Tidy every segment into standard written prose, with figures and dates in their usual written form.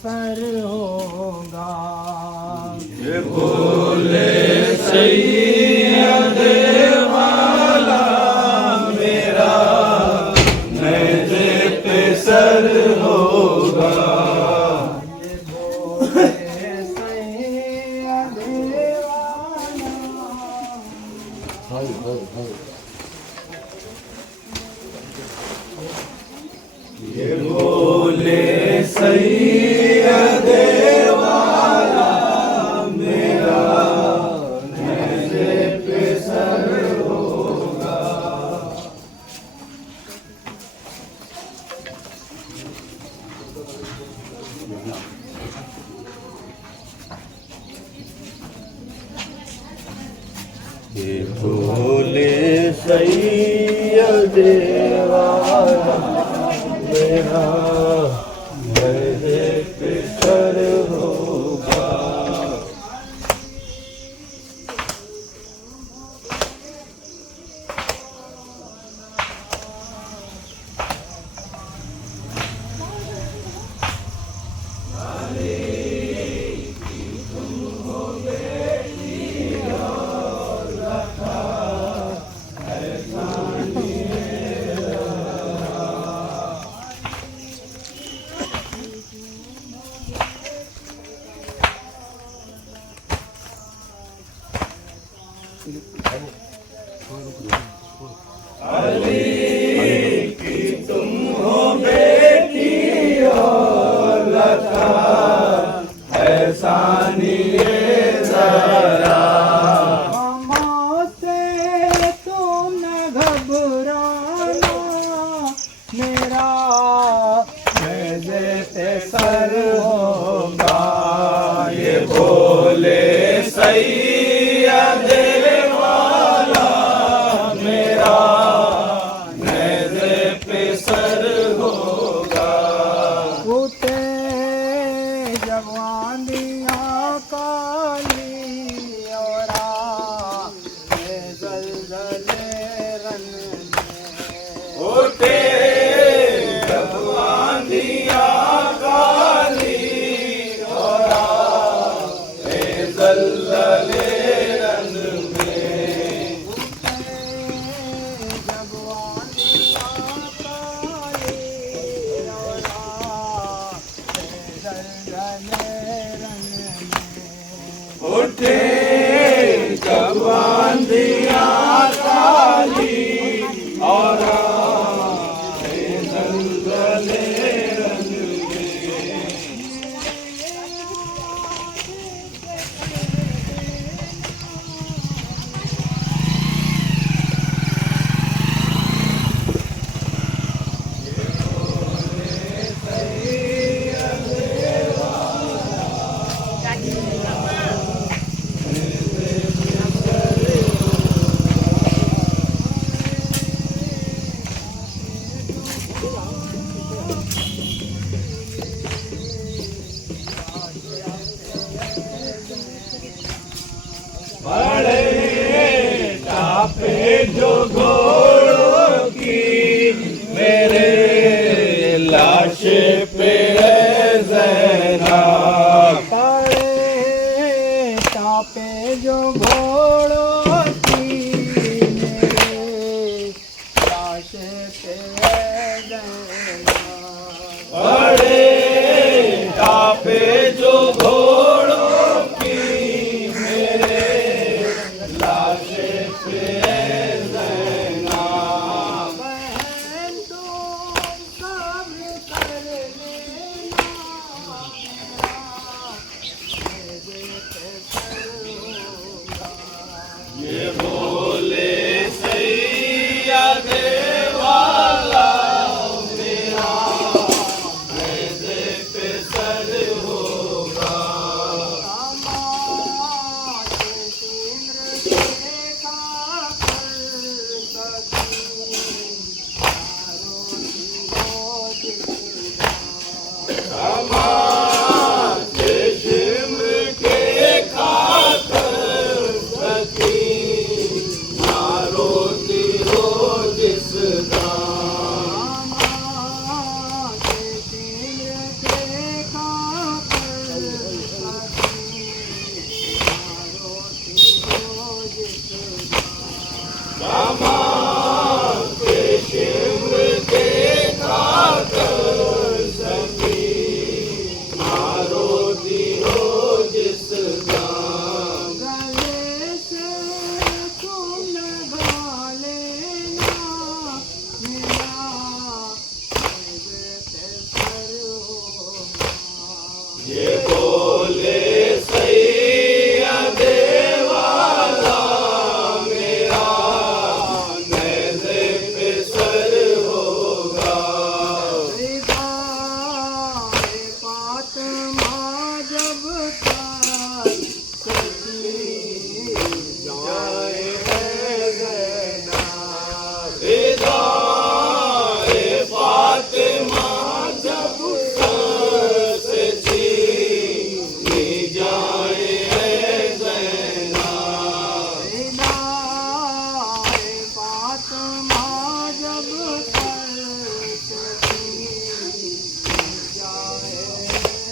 Sir होगा ये बोले सैयद वाला मेरा नज़े पे सर होगा। ये बोले सैयद वाला ये बोले सैयद वाला मेरा नज़े पे सर होगा। ये बोले सैयद वाला मेरा नज़े पे सर होगा। अली की तुम हो बेटी और लता एहसानी ज़रा। हमसे तुम न घबराना मेरा नज़े पे सर होगा। ये बोले सैयद वाला मेरा नज़े पे सर होगा। उठे जवानियाँ काली और जलजले रन में उठे जवानियाँ काली और ज़लज़ले रंग में। उठे जवानियाँ काली और ज़लज़ले रंग में। बड़े टापे जो घोड़ों की मेरे लाश पे है ज़हरा। बड़े टापे जो घोड़ों की मेरे लाश पे है ज़हरा। बड़े टापे जो घोड़ों तर सची जाए ज़ैनब। विदाए फातिमा जब सर से छीनी जाए ज़ैनब। विदाए फातिमा जब सर से छीनी जाए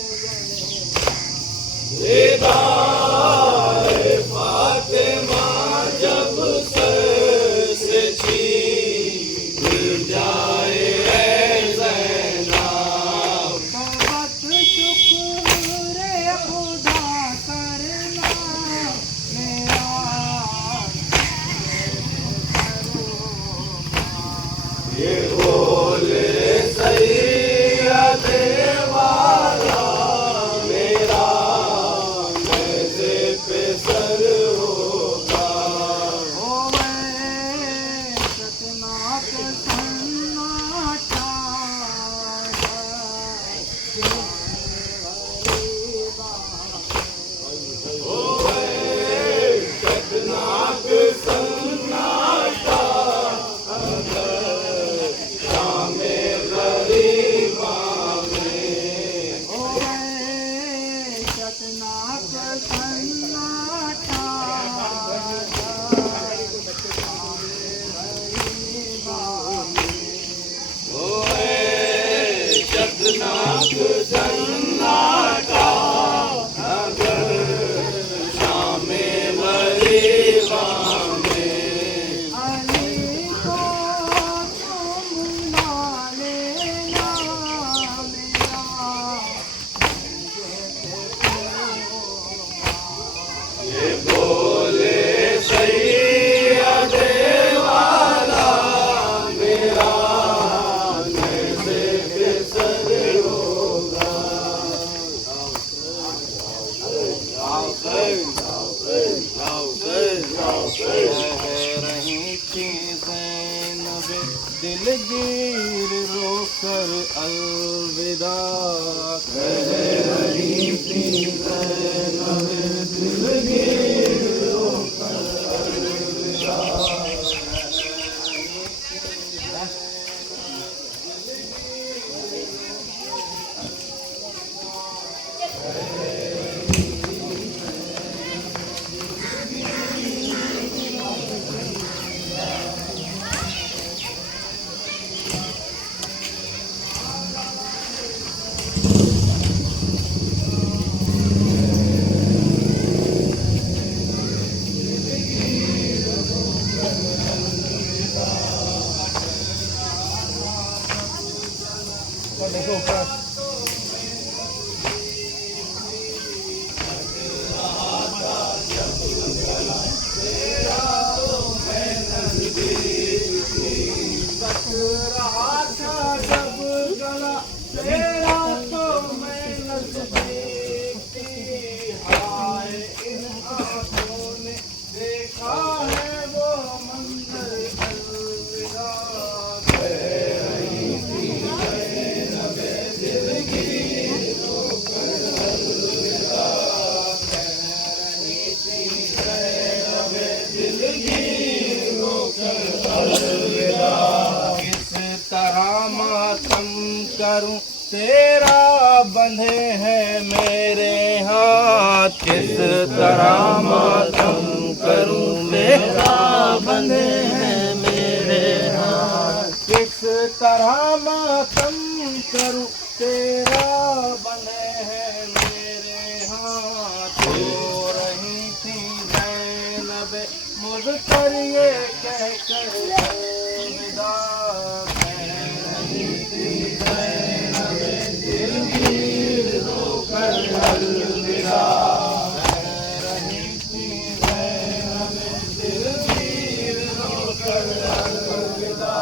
ज़ैनब। विदाए फातिमा जब सर से छीनी जाए ज़ैनब। बहुत शुक्र खुदा करना मेरा ये बोले सैयदे वाला मेरा नज़े पे सर होगा। होवे सतनाक सन्नाटा शतनाक सन्नाटा शामे गरीबा में। सतनाक सन्नाटा ओए शतनाक सन्नाटा अगर शामे गरीबा में। अली को तुम ना लेना मेरा ये बोले सैयदे वाला मेरा नज़े पे सर होगा। रही थी ज़ैनब दिलगीर रोकर अलविदा। रही थी ज़ैनब दिलगीर रोकर अलविदा। रहा था जब गला तेरा तो मैं नज़दीक थी। हाय इन आँखों ने देखा है वो मंजर अलविदा। किस तरह मातम करूं तेरा बंधे हैं मेरे हाथ। किस तरह मातम करूं तेरा बंधे हैं मेरे हाथ। किस तरह मातम करूं तेरा बंधे हैं मेरे हाथ। हो रही थी ज़ैनब मुझकर ये कहकर अलविदा। कह रही थी ज़ैनब दिलगीर रोकर अलविदा। कह रही थी ज़ैनब दिलगीर रोकर अलविदा।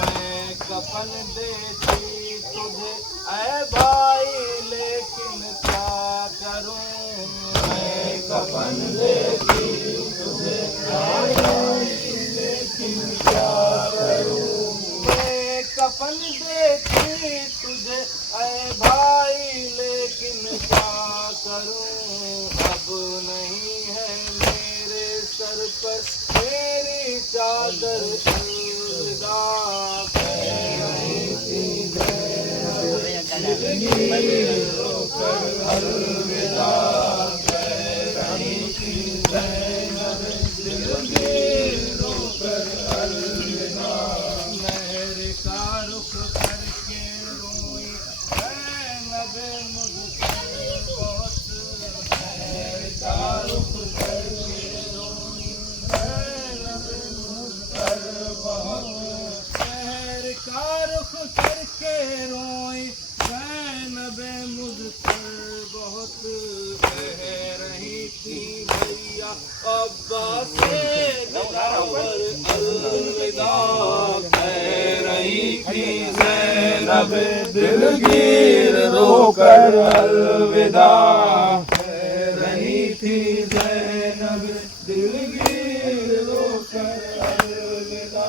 मैं कफन देती तुझे ऐ भाई लेकिन क्या करूं। मैं कफन देती तुझे ऐ भाई लेकिन क्या करूं। मैं कफन देती तुझे ऐ भाई लेकिन क्या करूं। नहीं है मेरे सर पर मेरी चादर अलविदा कह रही थी अलविदा कह रही थी ज़ैनब दिलगीर रोकर अलविदा महर का रुख करके रोई ज़ैनब मुझसे बहुत महर का रुख करके रोई ज़ैनब मुझसे बहुत महर का रुख करके रोई ज़ैनब मुझ पर बहुत कह रही थी भैया अब्बास से दिलावर अलविदा कह रही थी ज़ैनब दिलगीर रोकर अलविदा कह रही थी ज़ैनब दिलगीर रोकर अलविदा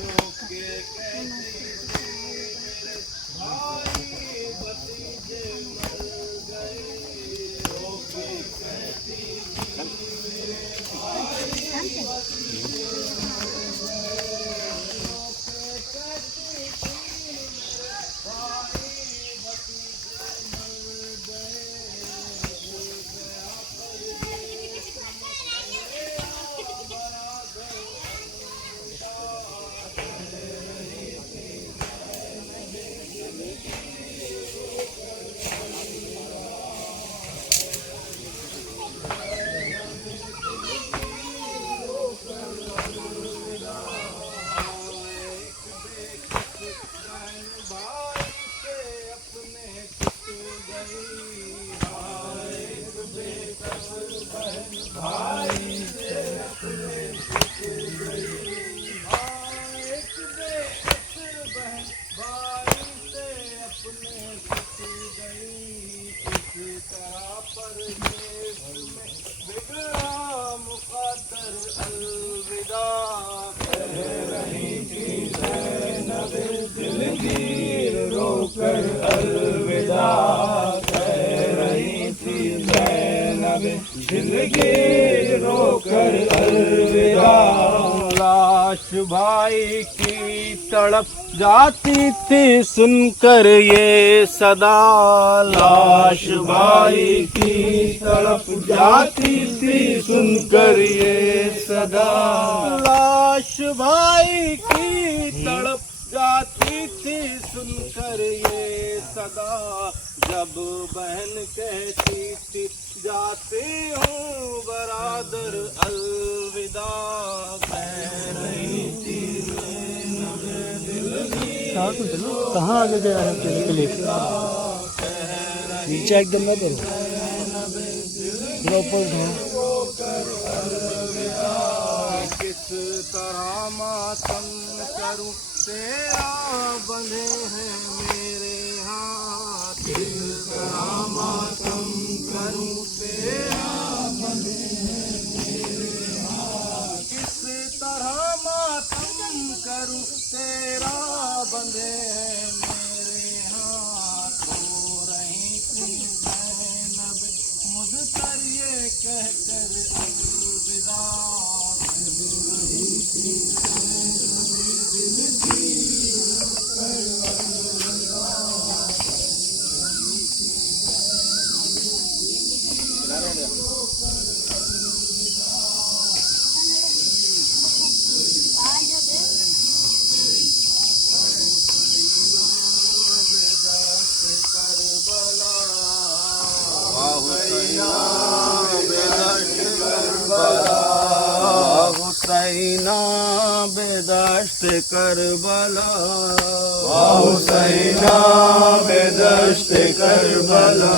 रोके कहती थी मेरे भाई भतीजे मर गए रोके कहती थी मेरे भाई भतीजे मर गए रोके कहती थी मेरे भाई भतीजे मर गए हो गया परदेश मेरा बराबर भाई से अपने छुट गई एक बेकस बहन भाई से अपने छुट गई एक बेकस बहन भाई से अपने छुट गई किस तरह परदेश में बिगड़ा मुक़द्दर अलविदा कह रही थी ज़ैनब दिलगीर रोकर अलविदा कह रही थी ज़ैनब दिलगीर रोकर अलविदा लाश भाई की तड़प जाती थी सुनकर ये सदा लाश भाई की तड़प जाती थी सुनकर ये सदा लाश भाई की तड़प जाती थी सुनकर ये सदा जब बहन कहती थी जाते हूँ बरादर अलविदा कह रही थी कहाँ आगे जा रहे हैं क्लिप नीचे एकदम ना करो थोड़ा ऊपर किस तरह मातम करूं तेरा बंधे हैं मेरे हाथ किस तरह मातम करूं तेरा बंधे हैं मेरे हाथ किस तरह मातम करूं तेरा बंधे हैं मेरे हाथ हो रही थी ज़ैनब मुझ पर ये कहकर अलविदा हुसैना बेदश्त करबला हुसैना बेदश्त करबला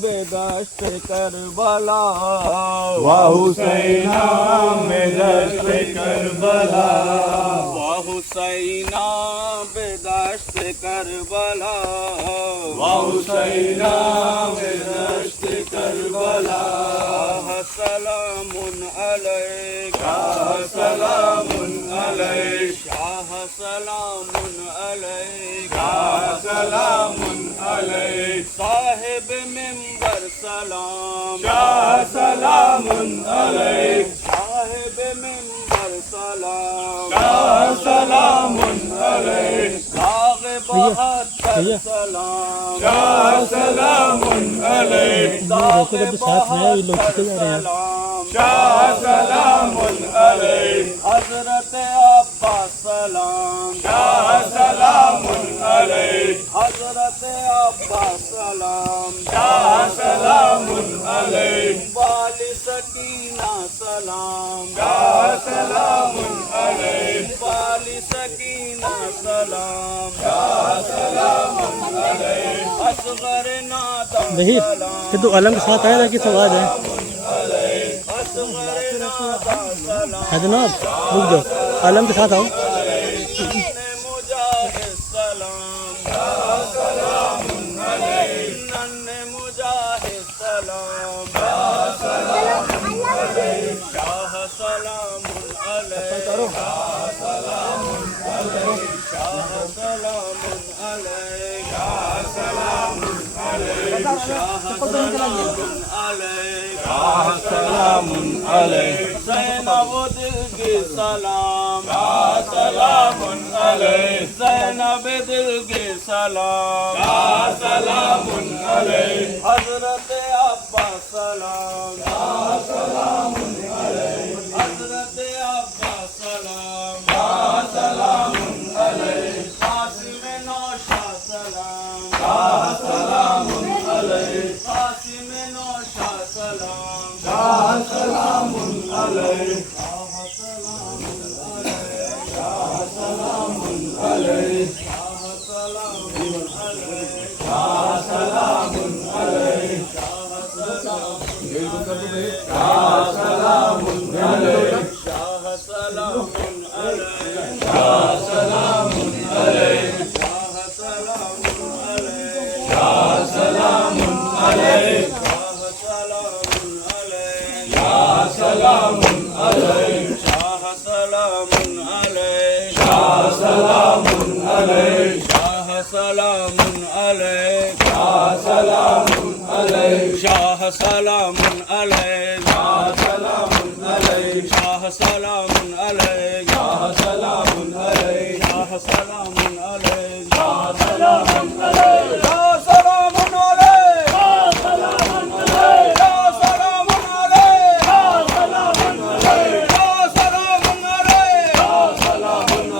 बेदस्त करबला हुसैना बेदस्त करबला हुसैना बेदस्त करबला हुसैना बेदस्त करबला सलामुन अलैका सलामुन अलैका शाह सलामुन अलैका सलामुन अलैका साहिब मिंबर सलाम शाह सलामुन अलैका साहिब मिंबर सलाम शाह सलामुन अलैका बाग बहत्तर सलाम शाह सलामुन अलैका बाग बहत्तर सलाम शाह सलामुन अलैका हजरत अब्बास सलाम शाह सलामुन अलैका हजरत अब्बास सलाम शाह सलामुन अलैका वाली सकीना सलाम शाह सलामुन अलैका वाली सकीना सलाम शाह सलामुन अलैका असगर नादम नहीं सलाम कि तू अलम के साथ आया था कि तो आवाज है असगर नादम सलाम है जनाब रुक जाओ अलम के साथ आओ नन्हे मुजाहिद सलाम नन्हे मुजाहिद सलाम शाह सलामुन अलैका शाह सलामुन अलैका शाह सलामुन अलैका सलामुन अलैका ज़ैनब दिल की सलाम सलामुन अलैका ज़ैनब दिल की सलाम सलामुन अलैका हजरत अब्बास सलाम सलामुन अलैका हजरत अब्बास सलाम सलामुन अलैका कासिम नौशा सलाम सलामुन अलैका कासिम नौशा सलाम सलामुन अलैका सलामुन अलैका सलामुन अलैका सलामुन अलैका सलामुन अलैका शाह सलामुन अलैका सलामुन अलैका शाह सलामुन अलैका सलामुन अलैका शाह सलामुन अलैका सलामुन अलैका शाह सलामुन अलैका सलामुन अलैका शाह सलामुन अलैका सलामुन अलैका शाह सलामुन अलैका सलामुन अलैका शाह सलामुन अलैका सलामुन अलैका सलामुन अलैका सलामुन अलैका सलामुन अलैका सलामुन अलैका सलामुन अलैका सलामुन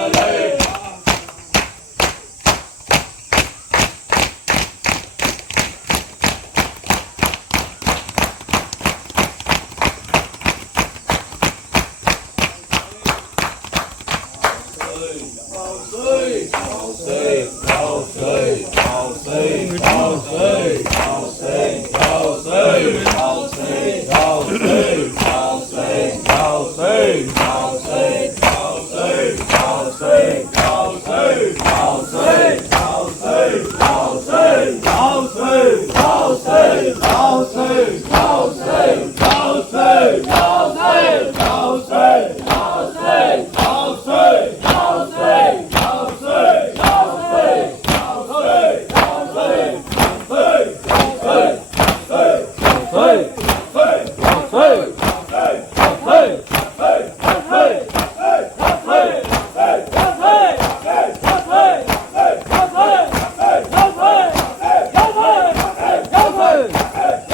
अलैका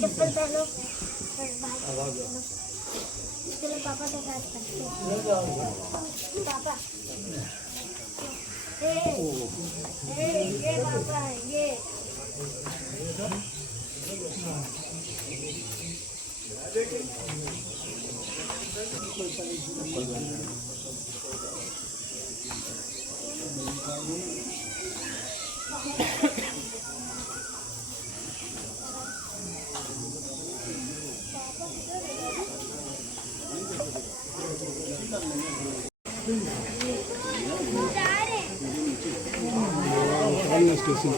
चप्पल पहनो चलो पापा के साथ करते हैं। पापा ये पापा ये स्टेशन